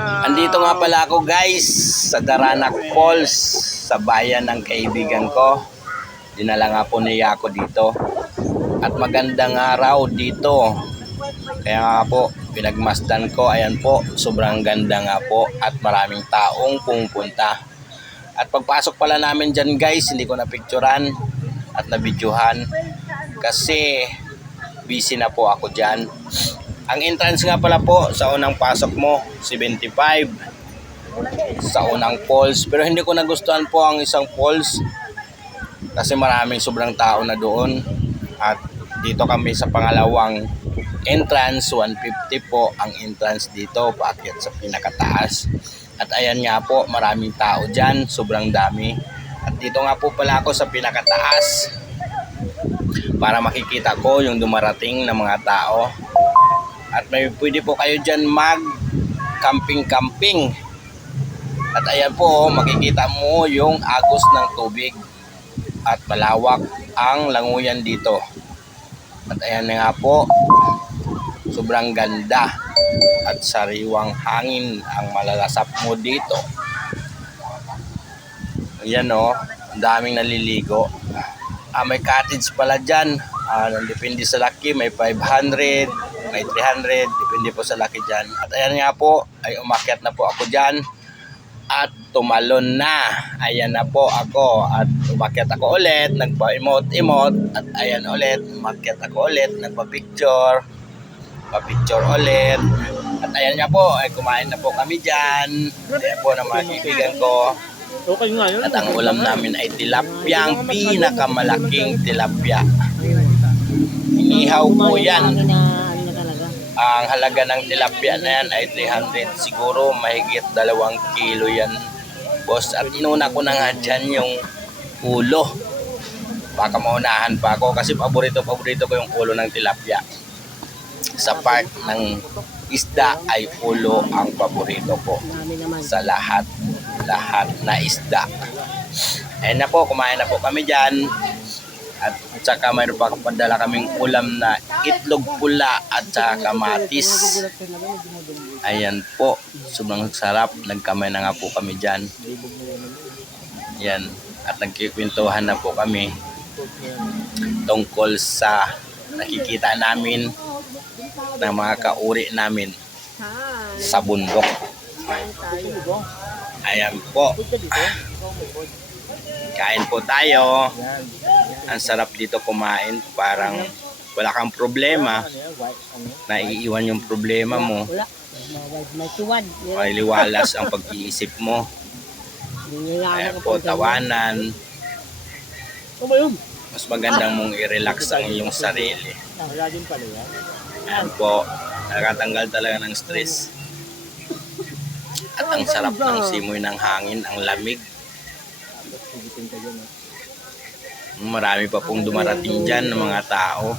Andito nga pala ako guys sa Daranac Falls, sa bayan ng kaibigan ko. Dinala nga po niya ako dito. At magandang araw dito. Kaya nga po, pinagmasdan ko. Ayan po, sobrang ganda nga po. At maraming taong pumupunta. At pagpasok pala namin dyan guys, hindi ko napicturan at nabidyohan. Kasi busy na po ako dyan. Ang entrance nga pala po sa unang pasok mo, 75 sa unang falls. Pero hindi ko nagustuhan po ang isang falls kasi maraming sobrang tao na doon. At dito kami sa pangalawang entrance, 150 po ang entrance dito, paakyat sa pinakataas. At ayan nga po, maraming tao dyan, sobrang dami. At dito nga po pala ako sa pinakataas para makikita ko yung dumarating na mga tao. At may pwede po kayo dyan mag camping. At ayan po, makikita mo yung agos ng tubig. At malawak ang languyan dito. At ayan nga po, sobrang ganda. At sariwang hangin ang malalasap mo dito. Ayan o, ang daming naliligo. May cottage pala dyan. Depende sa laki, may 500, may 300, depende po sa laki dyan. At ayan nga po, ay umakyat na po ako dyan. At tumalon na. Ayan na po ako. At umakyat ako ulit, nagpa-emote. At ayan ulit, umakyat ako ulit, nagpa-picture. Pa-picture ulit. At ayan nga po, ay kumain na po kami dyan. Ayan po ng mga kaibigan ko. At ang ulam namin ay tilapia, ang pinakamalaking tilapia. Inihaw po yan. Ang halaga ng tilapia na yan ay 300. Siguro mahigit 2 kilo yan, boss. At inuna ko na nga dyan yung ulo. Baka maunahan pa ako kasi paborito ko yung ulo ng tilapia. Sa part ng isda ay ulo ang paborito ko sa lahat na isda. Ayun na po, kumain na po kami dyan. At saka mayroon pa padala kaming ulam na itlog pula at saka kamatis. Ayan po, sobrang sarap. Nagkamay na nga po kami dyan. Ayan, at nagkikwentuhan na po kami tungkol sa nakikita namin ng mga kauri namin sa bundok. Ayan po. Kain po tayo. Ang sarap dito kumain. Parang wala kang problema. Naiiwan yung problema mo. Ay liwalas ang pag-iisip mo. Ayan po, tawanan. Mas magandang mong i-relax ang iyong sarili. Ayan po, nakatanggal talaga ng stress. At ang sarap ng simoy ng hangin, ang lamig. Marami pa pong dumarating dyan ng mga tao.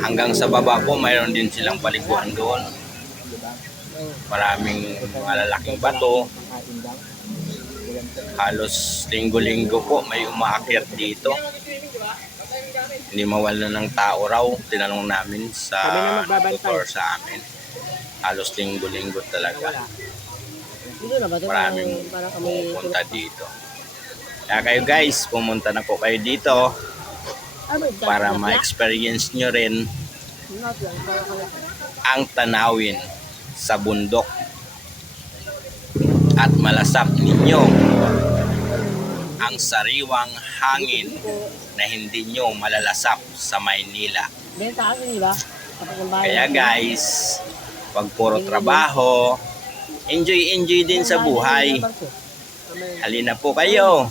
Hanggang sa baba po, mayroon din silang paliguan doon. Maraming malalaking bato. Halos linggo-linggo po may umaakyat dito. Hindi mawala ng tao raw. Tinanong namin sa tutor sa amin. Halos linggo-linggo talaga. Maraming pumunta dito. Kaya kayo guys, pumunta na po kayo dito para ma-experience nyo rin ang tanawin sa bundok at malasap ninyo ang sariwang hangin na hindi nyo malalasap sa Maynila. Kaya guys, pag puro trabaho, enjoy din sa buhay. Halina po kayo.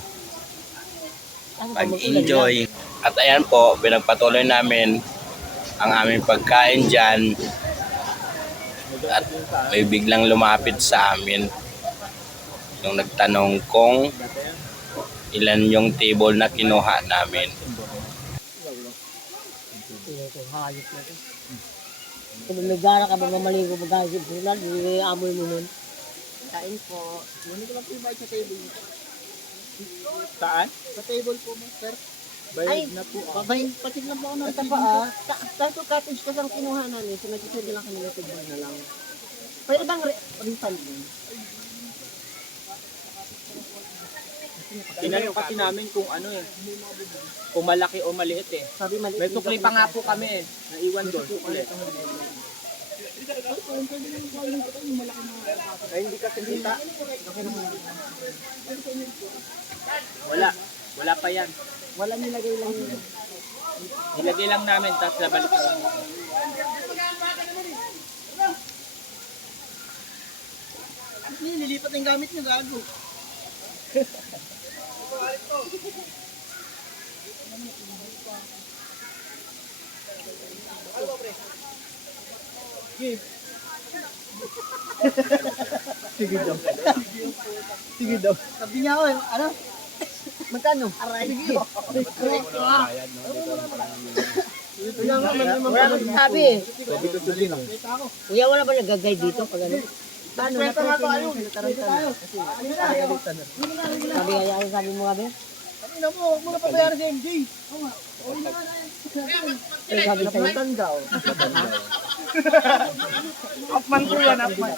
Pag-enjoy. At ayan po, pinagpatuloy namin ang aming pagkain dyan. At may biglang lumapit sa amin. Yung nagtanong kung ilan yung table na kinuha namin. Kung may gara ka ba mamaligo mag-gasip sulan, amoy mo nun. Kain po. Muna ko lang po yung sa table. Saan? Sa table po mo, sir. Bayad na po. Bayad, patig lang po ako ng taba. Tato cottage kasi ang kinuha namin. So nag-isod lang kami ng table na lang. Pwede bang refund yun? Tinanong kasi namin kung ano eh. Kung malaki o maliit eh. Sabi mali. May sukli pa nga po kami eh. Naiwan doon. Sukli. Ay, hindi kasi kita. Wala. Wala pa yan. Wala nilagay lang yun. Nilagay lang namin, tapos nabalik na lang. Nililipat ang gamit niyo, gago. Sige daw. Sige daw. Sabi niya ako, ano? Magkano? Aray. Wala nang sabi eh. Kuya, wala ba nag-guide dito pag ano? Paano? Napansin tayo. Sabi kaya, ano sabi mo kami? Ina mo, huwag mo na pabayaran si MJ. Ano sabi sa'yo? Tanda o. Upman ko yan, upman.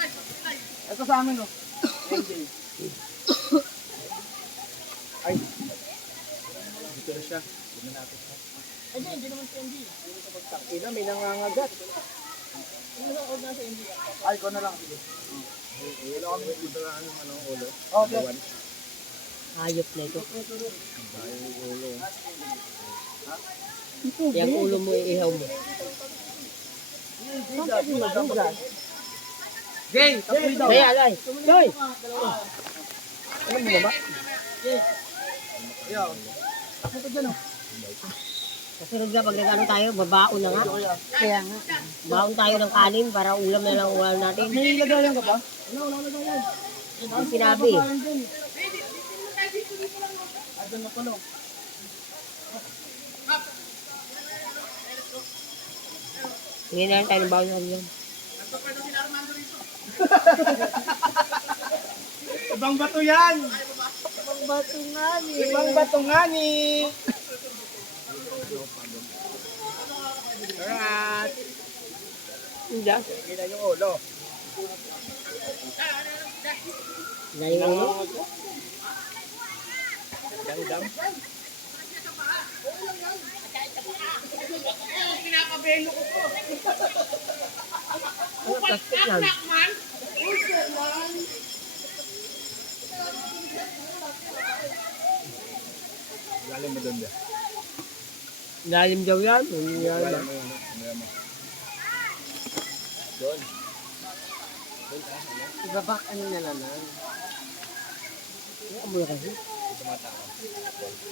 Ito sa amin o. MJ. Ay. Dito na siya. Ay, hindi naman si MJ. Ina, may nangangagat. Ay, ko na lang. Sige. Wala kami dito na ano, ulo. Okay. Hayop na ito. Yung ulo mo, iihaw mo. Gay, tapoy daw. Kaya, alay. Joy! Alam mo ba? Ayaw. Ako ka dyan o. Kasunod na pag nag-ano tayo, babaon na nga. Kaya nga. Baon tayo ng kanin para ulam na lang ulam natin. May lagayan ka ba? Wala lagayan. Ang sinabi. Adyan na pala. Hindi na lang tayo ng baon ng ulam. Ibang bato yan. Ang bato nga ni. Ibang bato nga ni. Alright. Hindi. Kina yung ulo. Dahil yung ulo. Gandam. Ano, plastic lang. Galing mo doon ba? Lalim daw yan. Hindi yan. Doon. Ibabak ano na naman. Ano amoy kasi?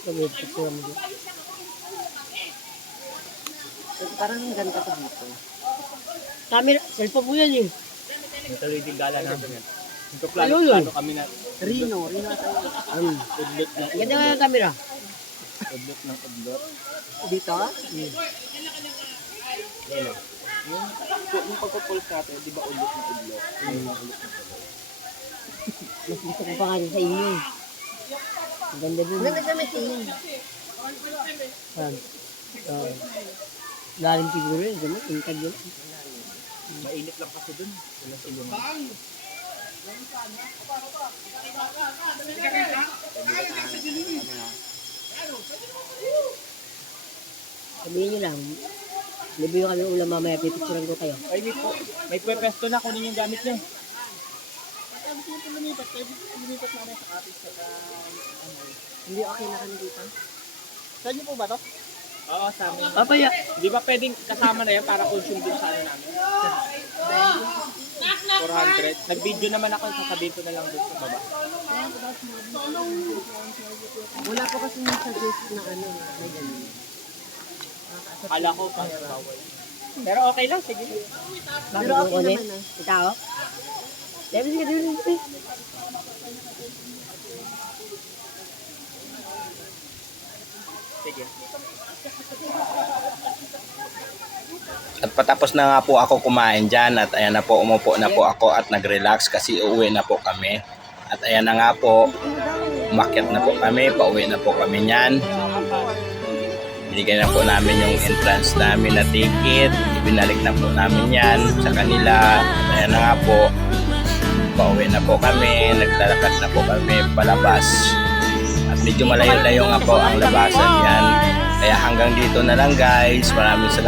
Tumit ko mo dito. Parang ang ganda ko dito. Camera, cellphone mo yan eh. Ito rin yung gala namin yan. Ito Ano yun? plano kami na Rino tayo. udlot ng Ganda nga yung camera. udlot ng udlot. Dito? Yan o. Yung pagpapulse natin, di ba udlot ng udlot? Yung udlot ng udlot. Mas gusto ko pa nga din sa inyo eh. Ang ganda din. Ganda kami tingin. Lalim siguro yun. Ganda, tingkad yun. Mainit lang kasi dun. Walang silong. Sabihin nyo lang. Libre nyo kami ng ulam mamaya. Pipicturan ko kayo. Ay, may pwesto na kunin yung gamit niyo. Lumipat namin sa kapis sa Hindi okay na kami dito. Saan niyo po ba to? Oo, sa amin. Papaya. Di ba pwedeng kasama na yan para consume din sa ano namin? 400. Nag-video naman ako, sasabihin ko na lang doon sa baba. Wala pa kasi suggest na ano. May ganun. Kala ko pa bawal. Pero okay lang, sige. Pero okay naman ah. Ito ako? Dami sige dito. Sige. At patapos na nga po ako kumain dyan at ayan na po, umupo na po ako at nag-relax kasi uuwi na po kami. At ayan na nga po, umakyat na po kami, pauwi na po kami niyan. Binigay na po namin yung entrance namin na ticket, ibinalik na po namin yan sa kanila. At ayan na nga po, pauwi na po kami, naglalakad na po kami palabas. At medyo malayo-layo nga po ang labasan yan. Kaya hanggang dito na lang guys. Maraming salamat.